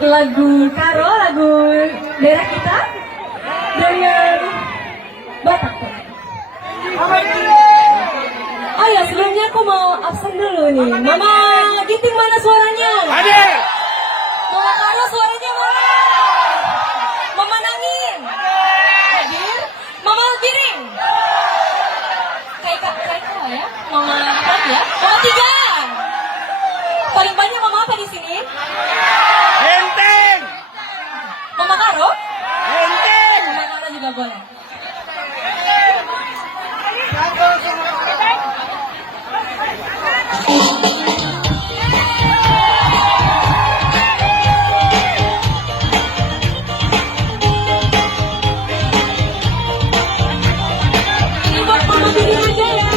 lagu Karo, lagu daerah kita dengan Batak. Oh ya, sebelumnya aku mau absen dulu nih. Mama Giting mana suaranya? Ada. Mama Karo suaranya mana? Mama Nangin? Hadir. Mama Giring? Kayak kau ya? Mama apa ya? Mama Tiga. Paling banyak mama apa di sini? Enteng. Mama Karo? Enteng. Mama Karo juga boleh. Ini buat mama Giring aja ya.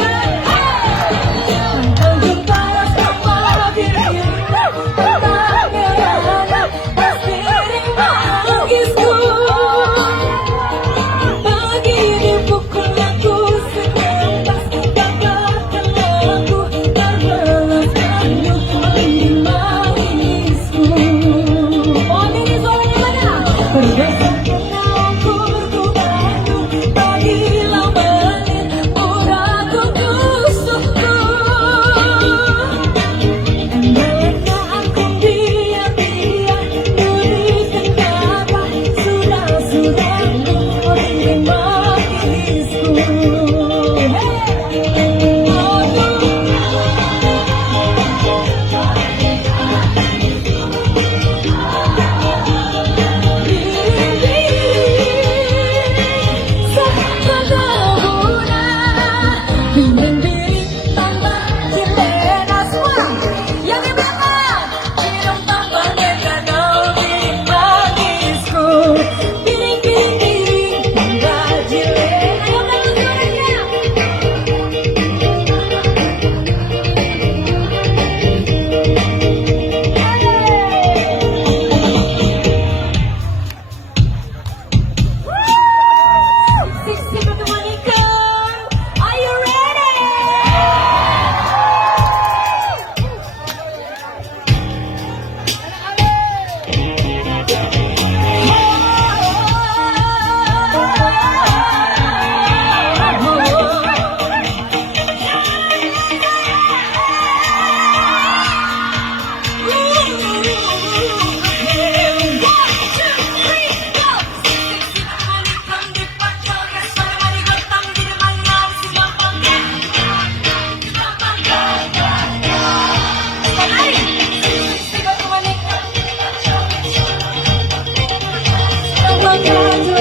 Congratulations.